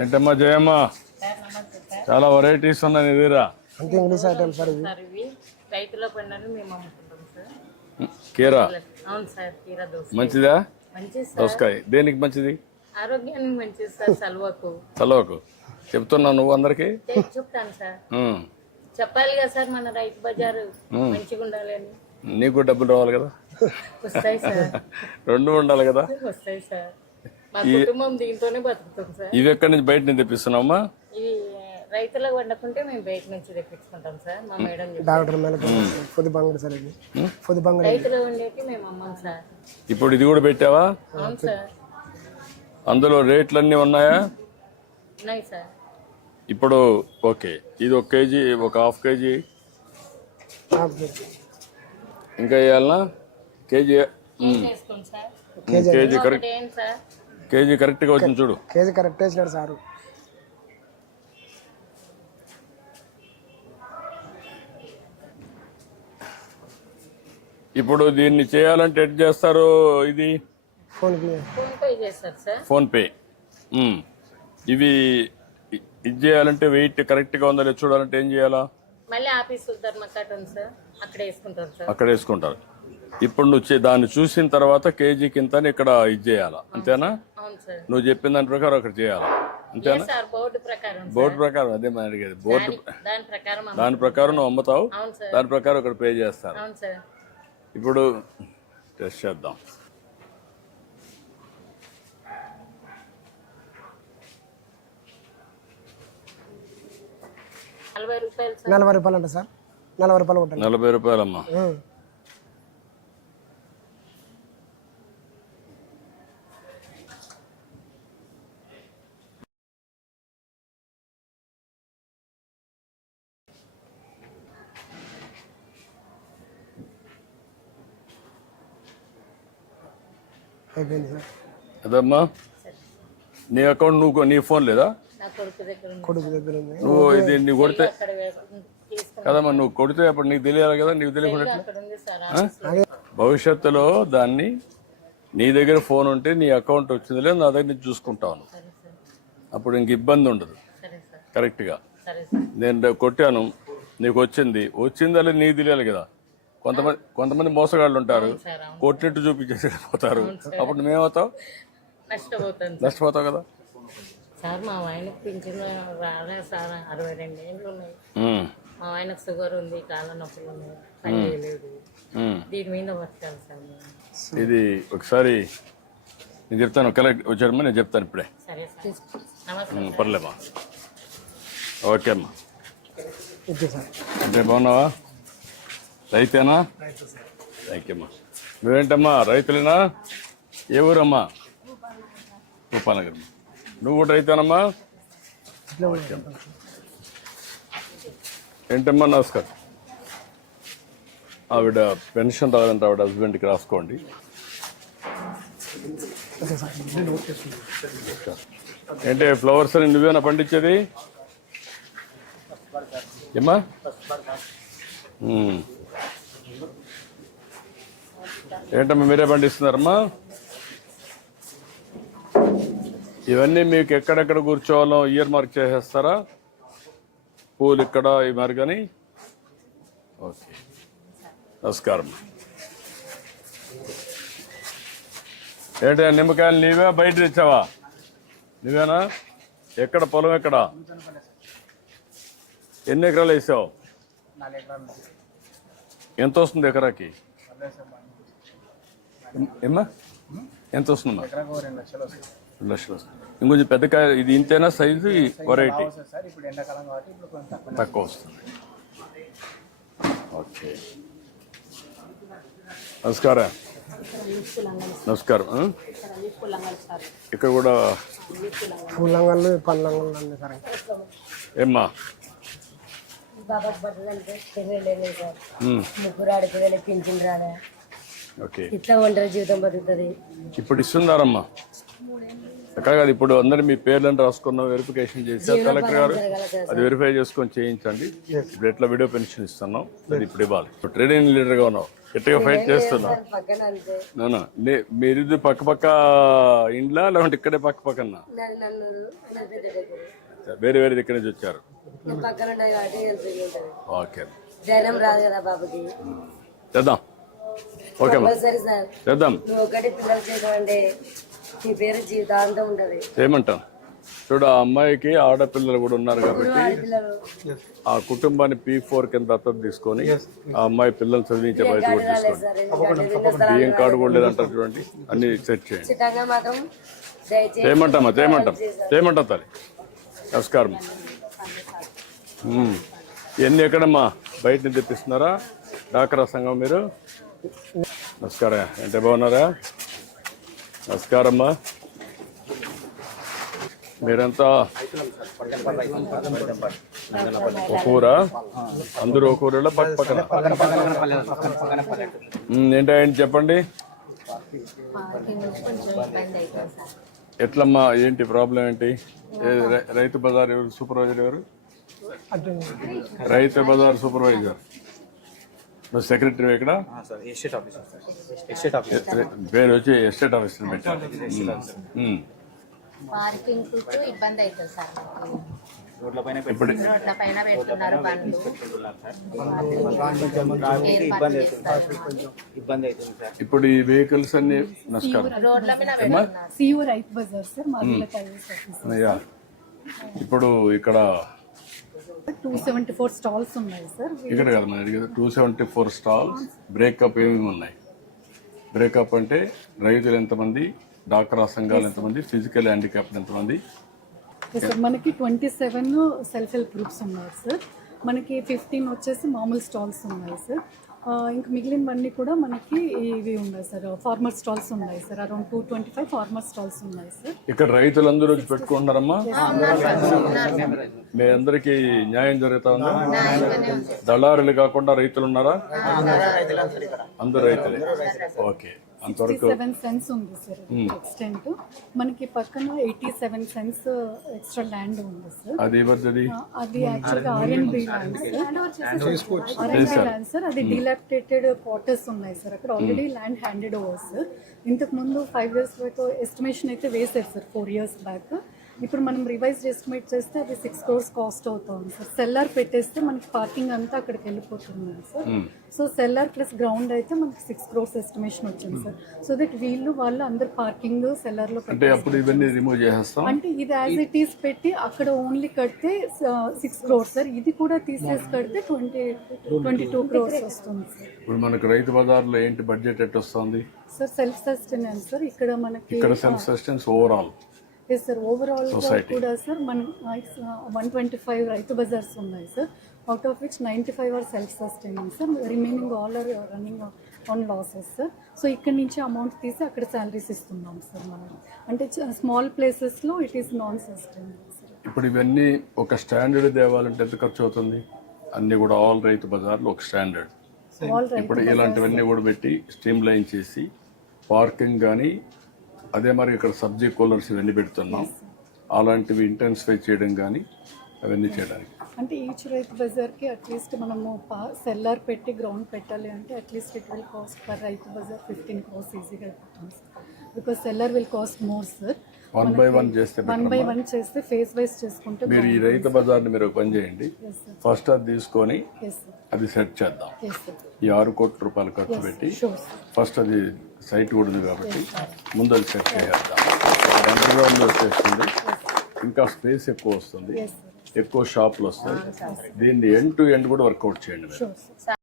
ఏంటమ్మా జయమ్మ, చాలా వెరైటీస్ ఉన్నాయి నీ దగ్గర. అంతే ఇంగ్లీష్ ఐటమ్ సార్ ఇవి. సార్ ఇవి రైతుల పండుగను మేము అమ్ముకుంటాం సార్. కీరా అవును సార్, కీరా దోస మంచిదా? మంచిది సార్. దోసకాయ దేనికి మంచిది? ఆరోగ్యానికి మంచిది సార్. సలువకు చలవకు చెప్తున్నావు నువ్వు అందరికి. చెప్తాను సార్. చెప్పాలి కదా సార్, మన రైతు బజారు మంచిగా ఉండాలి అని. నీకు డబ్బులు రావాలి కదా. వస్తాయి సార్. రెండు ఉండాలి కదా. వస్తాయి సార్. మా కుటుంబం దీంతోనే బతుకుతాం సార్. ఇవి ఎక్కడి నుంచి బయట నుంచి తెప్పిస్తున్నావమ్మా? ఇవి రైతులకు వండుకుంటే మేము బయట నుంచి తెప్పించుకుంటాం సార్. మా మేడం డాక్టర్ పొద్దు బంగారు సార్ ఇది. పొద్దు బంగారు రైతులు వండేకి మేము అమ్మాం సార్. ఇప్పుడు ఇది కూడా పెట్టావా? అవును సార్. అందులో రేట్లు అన్నీ ఉన్నాయా? ఉన్నాయి సార్. ఇప్పుడు ఓకే, ఇది 1 కేజీ, ఒక హాఫ్ కేజీ ఇంకా వేయాలనా? కేజీ చేసుకోండి సార్. కేజీ కరెక్ట్, ఏంటి సార్? కేజీ కరెక్ట్గా వచ్చింది చూడు. కేజీ కరెక్ట్ వేసినాడు సారు. ఇప్పుడు దీన్ని చేయాలంటే ఎట్ చేస్తారు? ఇది ఫోన్పే చేస్తారు సార్. ఫోన్పే. ఇవి ఇది చేయాలంటే వెయిట్ కరెక్ట్గా ఉందా లేదు చూడాలంటే ఏం చేయాలా? మళ్ళీ ఆఫీసు ధర్మకట్ ఉంది సార్, అక్కడ వేసుకుంటారు సార్. అక్కడ వేసుకుంటారు. ఇప్పుడు నువ్వు దాన్ని చూసిన తర్వాత కేజీ కింద ఇక్కడ ఇది చేయాలా, అంతేనా? అవును సార్. నువ్వు చెప్పిన దాని ప్రకారం అక్కడ చేయాలా, అంతేనా? సార్ బోర్డు ప్రకారం. బోర్డు ప్రకారం అదే మనం అడిగేది. బోర్డు దాని ప్రకారం నువ్వు అమ్ముతావు. అవును సార్. దాని ప్రకారం ఇక్కడ పే చేస్తారు. అవును సార్. ఇప్పుడు టెస్ట్ చేద్దాం. రూపాయలు 40 రూపాయలు అంట సార్. 40 రూపాయలు ఉంటుంది. 40 రూపాయలమ్మా. అయిపోయింది సార్. అదమ్మా నీ అకౌంట్ నువ్వు, నీ ఫోన్ లేదా? కొడుకు దగ్గర ఉంది. నువ్వు ఇది నీ కొడితే కదమ్మా, నువ్వు కొడితే అప్పుడు నీకు తెలియాలి కదా. నీకు తెలియకుండా భవిష్యత్తులో దాన్ని నీ దగ్గర ఫోన్ ఉంటే నీ అకౌంట్ వచ్చింది లేదు, నా దగ్గర నుంచి చూసుకుంటాను. అప్పుడు ఇంక ఇబ్బంది ఉండదు. కరెక్ట్గా నేను కొట్టాను, నీకు వచ్చిందా లేదు నీకు తెలియాలి కదా. కొంతమంది మోసగాళ్ళు ఉంటారు, కొట్టినట్టు చూపించేసి పోతారు. అప్పుడు నువ్వేమవుతావు? నష్టపోతావు కదా. సార్ మా ఆయనకు పింఛన్ రాలేదు సార్. 62 ఏళ్ళు ఉన్నాయి. మా ఆయనకు షుగర్ ఉంది, కాళ్ళ నొప్పులు ఉన్నాయి, పని చేయలేదు. దీని మీద బతకాలి సార్. ఇది ఒకసారి నేను చెప్తాను, కలెక్ట్ వచ్చాడమ్మా, నేను చెప్తాను ఇప్పుడే. సరే సార్. నమస్తే. పర్లేమ్మా. ఓకే అమ్మా. సార్ అంటే బాగున్నావా? రైతేనా? థ్యాంక్ యూ అమ్మా. నువ్వేంటమ్మా రైతులేనా? ఏ ఊరమ్మా? రూపానగర్. నువ్వు కూడా రైతేనమ్మా? ఏంటమ్మా? నమస్కారం. ఆవిడ పెన్షన్ రావాలంటే ఆవిడ హస్బెండ్కి రాసుకోండి. ఏంటి ఫ్లవర్స్ అని నువ్వేనా పండించేది? ఏమ్మా? ఏంటమ్మా మీరే పండిస్తున్నారమ్మా? ఇవన్నీ మీకు ఎక్కడెక్కడ కూర్చోవాలో ఇయర్ మార్క్ చేసేస్తారా? పూలు ఇక్కడ ఈ మరి కానీ. ఓకే, నమస్కారం. ఏంటి నిమ్మకాయలు నీవే బయట తెచ్చావా? నువ్వేనా? ఎక్కడ పొలం ఎక్కడ? ఎన్ని ఎకరాలు వేసావు? ఎంత వస్తుంది ఎకరాకి? ఏమ్మా ఎంత వస్తుందమ్మా? 2 లక్షలు వస్తుంది. ఇంకొంచెం పెద్ద కాయ ఇది ఇంతేనా సైజు? వెరైటీ తక్కువ వస్తుంది. ఓకే, నమస్కారం. నమస్కారం. ఇక్కడ కూడా పూలంగళ్ళు పళ్ళంగళ్ళు అన్నీ సార్. ఏమ్మా? ముగ్గురు ఆడపిల్లలు పింఛన్ రాదా? ఓకే, ఇట్లా ఒంటరి జీవితం బతుకుతుంది. ఇప్పుడు ఇస్తున్నారమ్మా. ఎక్కడ కాదు, ఇప్పుడు అందరు మీ పేర్లను రాసుకున్న వెరిఫికేషన్ చేశారు కలెక్టర్ గారు. అది వెరిఫై చేసుకొని చేయించండి. ఇప్పుడు ఎట్లా వీడియో పెన్షన్ ఇస్తున్నాం, అది ఇప్పుడు ఇవ్వాలి. ఇప్పుడు ట్రేడ్ యూనియన్ లీడర్గా ఉన్నావు. గట్టిగా ఫైట్ చేస్తున్నా పక్కన అంతే నానా మీరు ఇది పక్క పక్క ఇండ్లా లేకుంటే ఇక్కడే పక్క పక్కన నాది నన్నూరు నాది పెద్ద దగ్గర వేరే వేరే దగ్గర నుంచి వచ్చారు నేను పక్కన ఉంటాయి కాబట్టి హెల్ప్ ఉంటుంది ఓకే ధైర్యం రాదు కదా బాబుకి చేద్దాం ఓకే అమ్మా సరే సార్ చేద్దాం నువ్వు ఒకటి పిల్లలు చేసావంటే నీ పేరు జీవితాంతం ఉంటది చేయమంటాను చూడు ఆ అమ్మాయికి ఆడపిల్లలు కూడా ఉన్నారు కాబట్టి పిల్లలు ఆ కుటుంబాన్ని P4 కింద దత్తత తీసుకొని ఆ అమ్మాయి పిల్లలు చదివించే బయట కూడా తీసుకోండి సార్ ఎందుకంటే బియ్యం కార్డు కూడా లేదంటారు చూడండి అన్ని సెట్ చేయండి ఖచ్చితంగా మాత్రం దయచేసి చేయమంటామా చేయమంటాం తల్లి నమస్కారం ఇవన్నీ ఎక్కడమ్మా బయట నుంచి తెప్పిస్తున్నారా డాక్రా సంఘం మీరు నమస్కారం అంటే బాగున్నారా నమస్కారమ్మా మీరంతా ఒక ఊరా అందరూ ఒక ఊరిలో పక్క పక్కన ఏంటి చెప్పండి ఎట్లమ్మా ఏంటి ప్రాబ్లం ఏంటి రైతు బజార్ ఎవరు సూపర్వైజర్ ఎవరు అటు రైతు బజార్ సూపర్వైజర్ నువ్వు సెక్రటరీ ఇక్కడ పేరు వచ్చి ఎస్టేట్ ఆఫీసర్ పెట్టారు పార్కింగ్ ఇబ్బంది అవుతుంది సార్ ఇప్పుడు రోడ్ల పైన పెడుతున్నారు బండ్లు ఇప్పుడు ఈ వెహికల్స్ అన్ని నమస్కారం రోడ్ల మీద పెడుతున్నారు Cu Rythu Bazar sir మాదిల tiles office అయ్యా ఇప్పుడు ఇక్కడ 274 స్టాల్స్ ఉన్నాయి సార్ ఇక్కడ కదా మన అడిగేది 274 స్టాల్స్ బ్రేకప్ ఏమేమి ఉన్నాయి బ్రేకప్ అంటే రైతులు ఎంతమంది డాక్రా సంఘాలు ఎంతమంది ఫిజికల్ హ్యాండిక్యాప్ ఎంతమంది సార్ మనకి 27 సెల్ఫ్ హెల్ప్ గ్రూప్స్ ఉన్నాయి సార్ మనకి 15 వచ్చేసి మామూలు స్టాల్స్ ఉన్నాయి సార్ ఇంకా మిగిలినవన్నీ కూడా మనకి ఇవి ఉన్నాయి సార్ ఫార్మర్ స్టాల్స్ ఉన్నాయి సార్ అరౌండ్ 225 ఫార్మర్ స్టాల్స్ ఉన్నాయి సార్ ఇక్కడ రైతులందరూ వచ్చి పెట్టుకుంటున్నారమ్మా మీ అందరికి న్యాయం జరుగుతా ఉందా దళారులు కాకుండా రైతులు ఉన్నారా అందరు రైతులే ఓకే అంతవరకు 67 సెన్స్ ఉంది సార్ ఎక్స్టెంట్ మనకి పక్కన 87 సెన్స్ ఎక్స్ట్రా ల్యాండ్ ఉంది సార్ అది ఎవరిది అది యాక్చువల్గా R&B land sir R&B land sir అది డిలాపిటేటెడ్ క్వార్టర్స్ ఉన్నాయి సార్ అక్కడ already land handed over sir ఇంతకు ముందు 5 years బ్యాక్ ఎస్టిమేషన్ అయితే వేసారు సార్ 4 years బ్యాక్ ఇప్పుడు మనం రివైజ్ ఎస్టిమేట్ చేస్తే అది 6 crores కాస్ట్ అవుతుంది సార్ సెల్లార్ పెట్టేస్తే మనకి పార్కింగ్ అంతా అక్కడికి వెళ్ళిపోతుంది sir so cellar plus ground అయితే మనకి 6 crores ఎస్టిమేషన్ వచ్చింది సార్ సో దట్ వాళ్ళు అందరు పార్కింగ్ సెల్లార్ లో అంటే అప్పుడు ఇవన్నీ రిమూవ్ చేసేస్తాం అంటే ఇది యాజ్ ఇట్ ఈస్ పెట్టి అక్కడ ఓన్లీ కడితే 6 crores సార్ ఇది కూడా తీసేసి కడితే 22 crores వస్తుంది సార్ ఇప్పుడు మనకు రైతు బజార్లో ఏంటి బడ్జెట్ ఎట్ వస్తుంది సార్ సెల్ఫ్ సస్టైనెన్స్ సార్ ఇక్కడ మనకి ఇక్కడ self sustenance overall yes sir overall కూడా సార్ మన 125 రైతు బజార్స్ ఉన్నాయి sir out of which 95 are self sustaining sir remaining all are running on losses sir so ఇక్కడ నుంచి అమౌంట్ తీసి అక్కడ శాలరీస్ ఇస్తున్నాం సార్ మనం అంటే స్మాల్ ప్లేసెస్లో it is non sustaining sir ఇప్పుడు ఇవన్నీ ఒక స్టాండర్డ్ తేవాలంటే ఎంత ఖర్చు అవుతుంది అన్ని కూడా ఆల్ రైతు బజార్లు ఒక స్టాండర్డ్ ఆల్ రైతు ఇప్పుడు ఇలాంటివన్నీ కూడా పెట్టి స్ట్రీమ్ లైన్ చేసి పార్కింగ్ కానీ అదే మరి ఇక్కడ సబ్జీ కూలర్స్ ఇవన్నీ పెడుతున్నాం అలాంటివి ఇంటెన్సిఫై చేయడం కానీ అవన్నీ చేయడానికి అంటే ఈచ్ రైతు బజార్కి అట్లీస్ట్ మనము సెల్లార్ పెట్టి గ్రౌండ్ పెట్టాలి అంటే at least it will cost per Rythu Bazar 15 crores ఈజీగా అయిపోతుంది sir because cellar will cost more sir 1 by 1 చేస్తే వన్ బై వన్ చేస్తే ఫేస్ వైజ్ చేసుకుంటే మీరు ఈ రైతు బజార్ని మీరు ఒక పని చేయండి ఎస్ సార్ ఫస్ట్ అది తీసుకొని ఎస్ సార్ అది సెట్ చేద్దాం ఎస్ సార్ ఈ 6 కోట్ల రూపాయలు ఖర్చు పెట్టి షూర్ సార్ ఫస్ట్ అది సైట్ కూడా ఉంది కాబట్టి ముందు అది సెట్ చేద్దాం అండర్గ్రౌండ్ వచ్చేస్తుంది ఇంకా స్పేస్ ఎక్కువ వస్తుంది ఎస్ సార్ ఎక్కువ షాపులు వస్తాయి దీన్ని ఎండ్ టు ఎండ్ కూడా వర్కౌట్ చేయండి మీరు షూర్ సార్